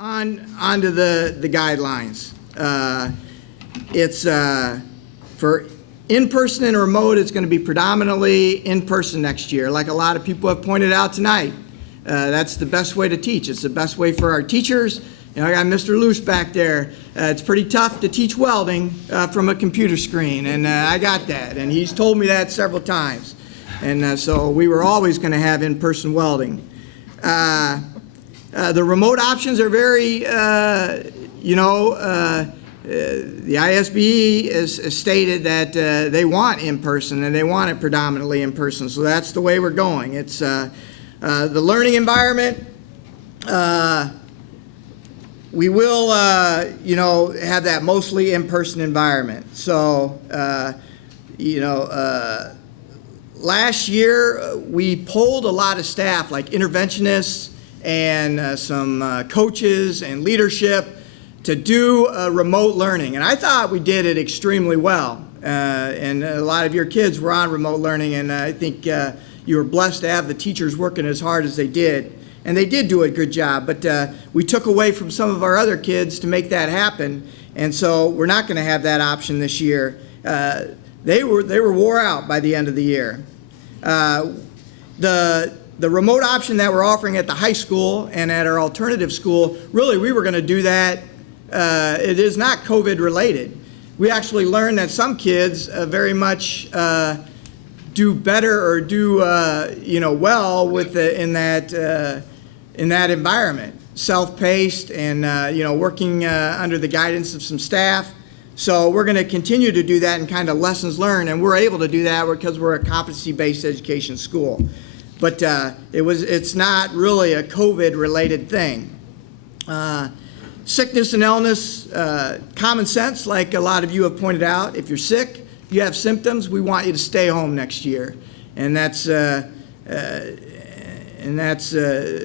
onto the guidelines. It's for in-person and remote, it's going to be predominantly in-person next year, like a lot of people have pointed out tonight. That's the best way to teach. It's the best way for our teachers. You know, I got Mr. Luce back there. It's pretty tough to teach welding from a computer screen, and I got that, and he's told me that several times. And so we were always going to have in-person welding. The remote options are very, the ISBE has stated that they want in-person, and they want it predominantly in-person, so that's the way we're going. It's the learning environment. We will, have that mostly in-person environment. So, last year we polled a lot of staff, like interventionists and some coaches and leadership, to do remote learning. And I thought we did it extremely well. And a lot of your kids were on remote learning, and I think you were blessed to have the teachers working as hard as they did. And they did do a good job, but we took away from some of our other kids to make that happen, and so we're not going to have that option this year. They were wore out by the end of the year. The remote option that we're offering at the high school and at our alternative school, really we were going to do that. It is not COVID related. We actually learned that some kids very much do better or do well with in that environment, self-paced and working under the guidance of some staff. So we're going to continue to do that and kind of lessons learned, and we're able to do that because we're a competency-based education school. But it's not really a COVID-related thing. Sickness and illness, common sense, like a lot of you have pointed out. If you're sick, you have symptoms, we want you to stay home next year, and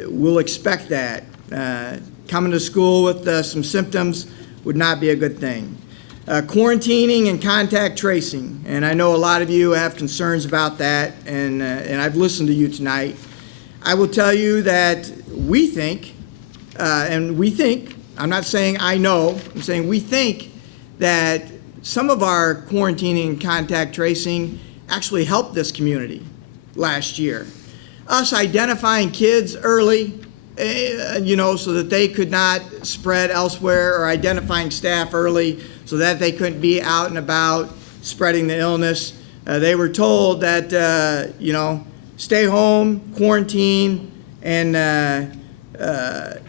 we'll expect that. Coming to school with some symptoms would not be a good thing. Quarantining and contact tracing, and I know a lot of you have concerns about that, and I've listened to you tonight. I will tell you that we think, I'm not saying I know, I'm saying we think that some of our quarantining and contact tracing actually helped this community last year. Us identifying kids early, so that they could not spread elsewhere, or identifying staff early so that they couldn't be out and about spreading the illness. They were told that, stay home, quarantine, and,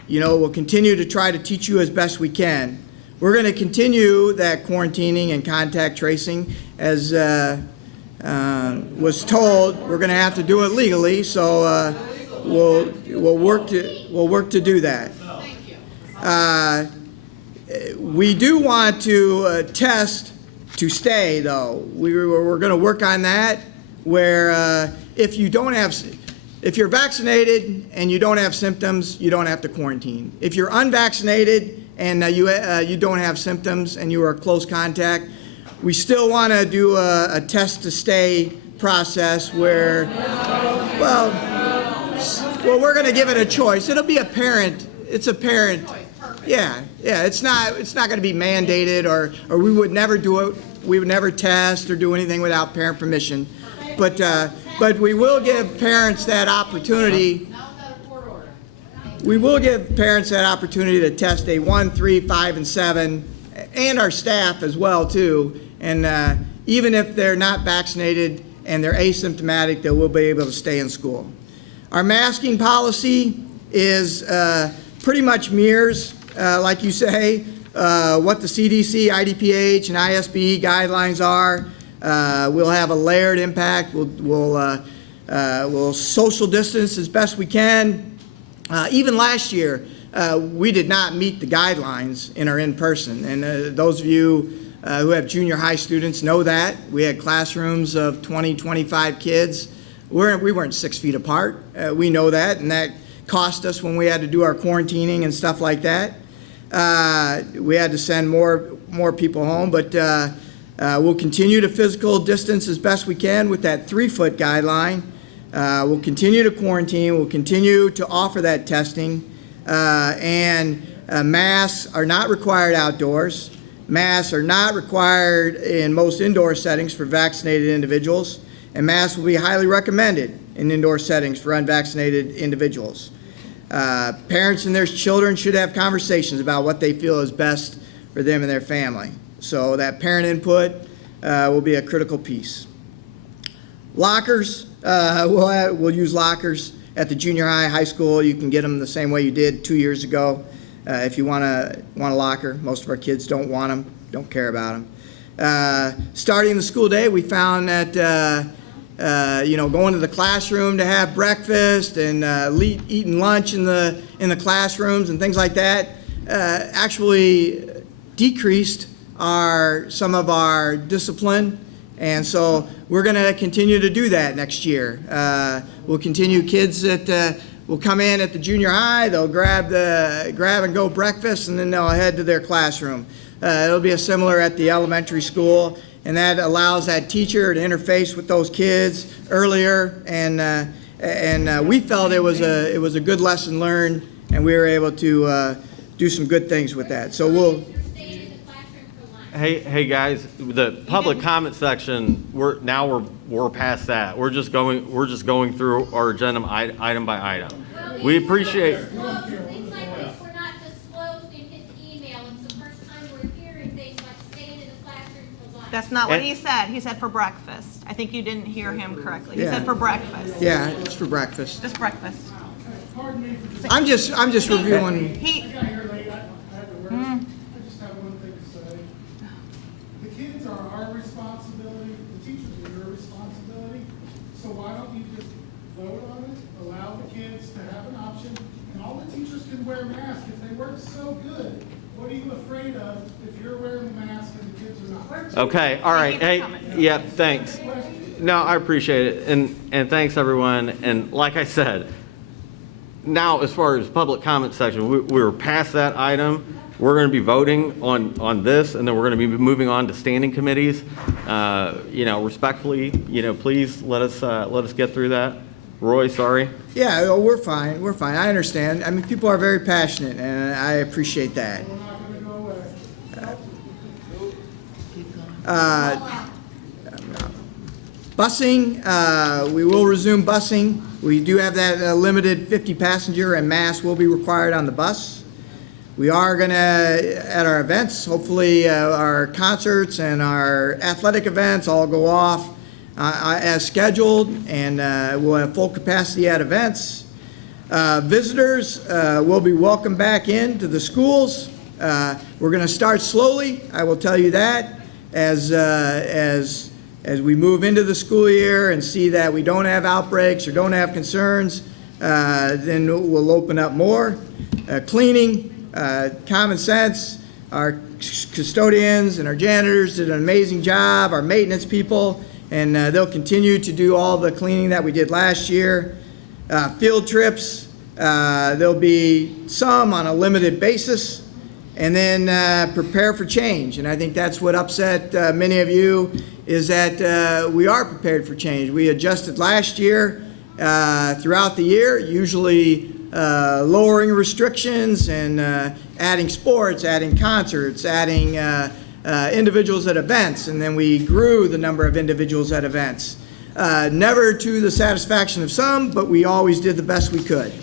we'll continue to try to teach you as best we can. We're going to continue that quarantining and contact tracing as was told. We're going to have to do it legally, so we'll work to do that. We do want to test to stay, though. We're going to work on that. Where if you're vaccinated and you don't have symptoms, you don't have to quarantine. If you're unvaccinated and you don't have symptoms and you are close contact, we still want to do a test to stay process where, well, we're going to give it a choice. It'll be a parent. It's a parent. Yeah. It's not going to be mandated, or we would never do it. We would never test or do anything without parent permission. But we will give parents that opportunity. We will give parents that opportunity to test day 1, 3, 5, and 7, and our staff as well too. And even if they're not vaccinated and they're asymptomatic, they will be able to stay in school. Our masking policy is pretty much mirrors, like you say, what the CDC, IDPH, and ISBE guidelines are. We'll have a layered impact. We'll social distance as best we can. Even last year, we did not meet the guidelines in our in-person. And those of you who have junior high students know that. We had classrooms of 20, 25 kids. We weren't 6 feet apart. We know that, and that cost us when we had to do our quarantining and stuff like that. We had to send more people home, but we'll continue to physical distance as best we can with that 3-foot guideline. We'll continue to quarantine. We'll continue to offer that testing. And Masks are not required outdoors. Masks are not required in most indoor settings for vaccinated individuals, and masks will be highly recommended in indoor settings for unvaccinated individuals. Parents and their children should have conversations about what they feel is best for them and their family. So that parent input will be a critical piece. Lockers, we'll use lockers at the junior high, high school. You can get them the same way you did 2 years ago. If you want a locker, most of our kids don't want them, don't care about them. Starting the school day, we found that going to the classroom to have breakfast and eating lunch in the classrooms and things like that actually decreased some of our discipline, and so we're going to continue to do that next year. We'll continue. Kids that will come in at the junior high, they'll grab and go breakfast, and then they'll head to their classroom. It'll be a similar at the elementary school, and that allows that teacher to interface with those kids earlier. And we felt it was a good lesson learned, and we were able to do some good things with that. So we'll. Hey guys, the public comment section. We're past that. We're just going through our agenda item by item. We appreciate. Things like this were not disclosed in his email. It's the first time we're hearing things like staying in the classroom for lunch. That's not what he said. He said for breakfast. I think you didn't hear him correctly. He Yeah. said for breakfast. Yeah, it's for breakfast. Just breakfast. I'm just reviewing. He, I just have one thing to say. The kids are our responsibility, the teachers are your responsibility. So why don't you just vote on it, allow the kids to have an option, and all the teachers can wear masks. If they work so good, what are you afraid of if you're wearing a mask and the kids are not? Okay, all right. Hey, yeah, thanks. No, I appreciate it, and thanks everyone. And like I said, now as far as public comment section, we were past that item. We're going to be voting on this, and then we're going to be moving on to standing committees. Respectfully, please let us get through that. Roy, sorry. Yeah, we're fine. We're fine. I understand. I mean, people are very passionate, and I appreciate that. Busing, we will resume busing. We do have that limited 50 passenger, and masks will be required on the bus. We are going to, at our events, hopefully our concerts and our athletic events all go off as scheduled, and we'll have full capacity at events. Visitors will be welcome back into the schools. We're going to start slowly, I will tell you that, as we move into the school year and see that we don't have outbreaks or don't have concerns, then we'll open up more. Cleaning. Common sense, our custodians and our janitors did an amazing job, our maintenance people, and they'll continue to do all the cleaning that we did last year. Field trips, there'll be some on a limited basis, and then prepare for change. And I think that's what upset many of you, is that we are prepared for change. We adjusted last year throughout the year, usually lowering restrictions and adding sports, adding concerts, adding individuals at events, and then we grew the number of individuals at events. Never to the satisfaction of some, but we always did the best we could.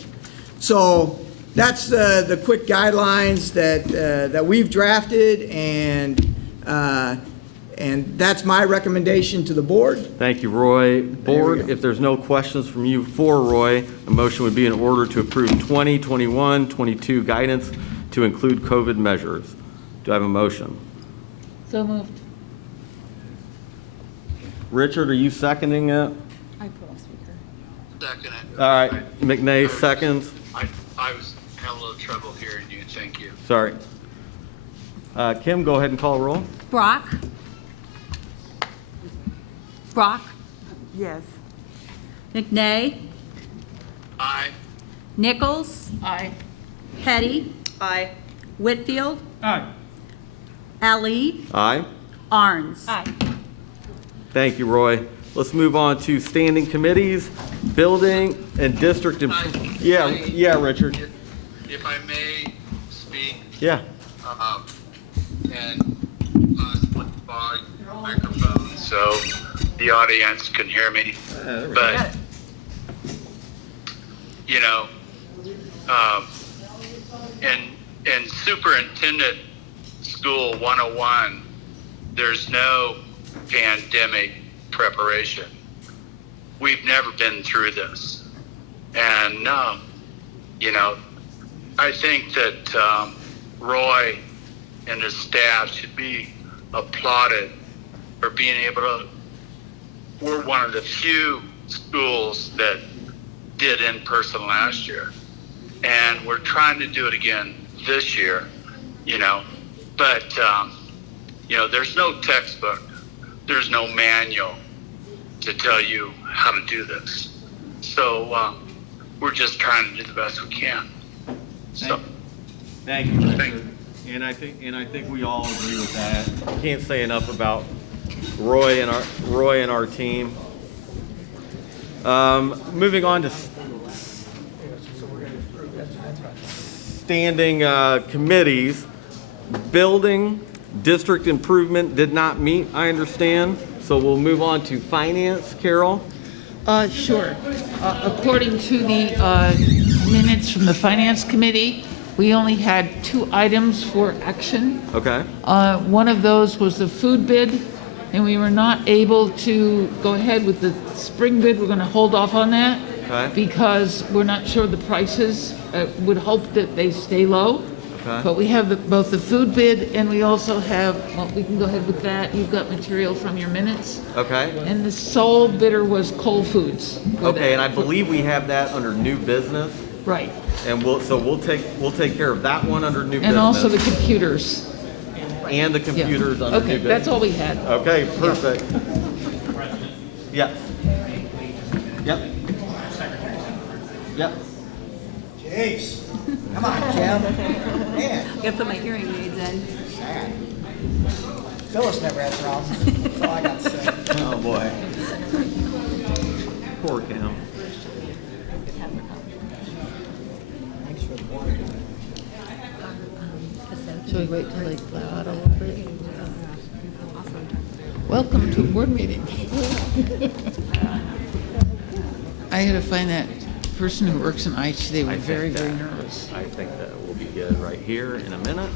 So that's the quick guidelines that we've drafted, and that's my recommendation to the board. Thank you, Roy. Board, if there's no questions from you for Roy, a motion would be in order to approve 2021-22 guidance to include COVID measures. Do I have a motion? So moved. Richard, are you seconding it? I put on speaker. Second it. All right, McNay seconds. I was having a little trouble hearing you. Thank you. Sorry. Kim, go ahead and call roll. Brock? Brock? Yes. McNay? Aye. Nichols? Aye. Petty? aye. Whitfield? Aye. Ali? Aye. Arns? Aye. Thank you, Roy. Let's move on to standing committees, building and district. Yeah, Richard. If I may speak, Yeah. And possibly volume microphone so the audience can hear me. But, you know, in Superintendent School 101, there's no pandemic preparation. We've never been through this. And, you know, I think that Roy and his staff should be applauded for being able to, we're one of the few schools that did in person last year. And we're trying to do it again this year, you know. But, you know, there's no textbook, there's no manual to tell you how to do this. So we're just trying to do the best we can. So, Thank you, Richard. And I think we all agree with that. Can't say enough about Roy and our team. Moving on to standing committees. Building district improvement did not meet, I understand. So we'll move on to finance. Carol? Sure. According to the minutes from the Finance Committee, we only had 2 items for action. Okay. One of those was the food bid, and we were not able to go ahead with the spring bid. We're going to hold off on that Okay. because we're not sure the prices. Would hope that they stay low. Okay. But we have both the food bid, and we also have, well, we can go ahead with that. You've got material from your minutes. Okay. And the sole bidder was Cold Foods. Okay, and I believe we have that under new business, Right. and we'll take care of that one under new business. And also the computers. And the Yeah. computers under new Okay, business. that's all we had. Okay, perfect. Yep. Yep. Yep. Jeez. Come on, Kim. Man, Gotta put my hearing aids in. sad. Phyllis never had problems. That's all I got to say. Oh, boy. Poor Cam. Thanks for the warning. Should we wait till they clear out a little bit? Welcome to board meeting. I had to find that person who works in IT. They were very, very nervous. I think that will be good right here in a minute.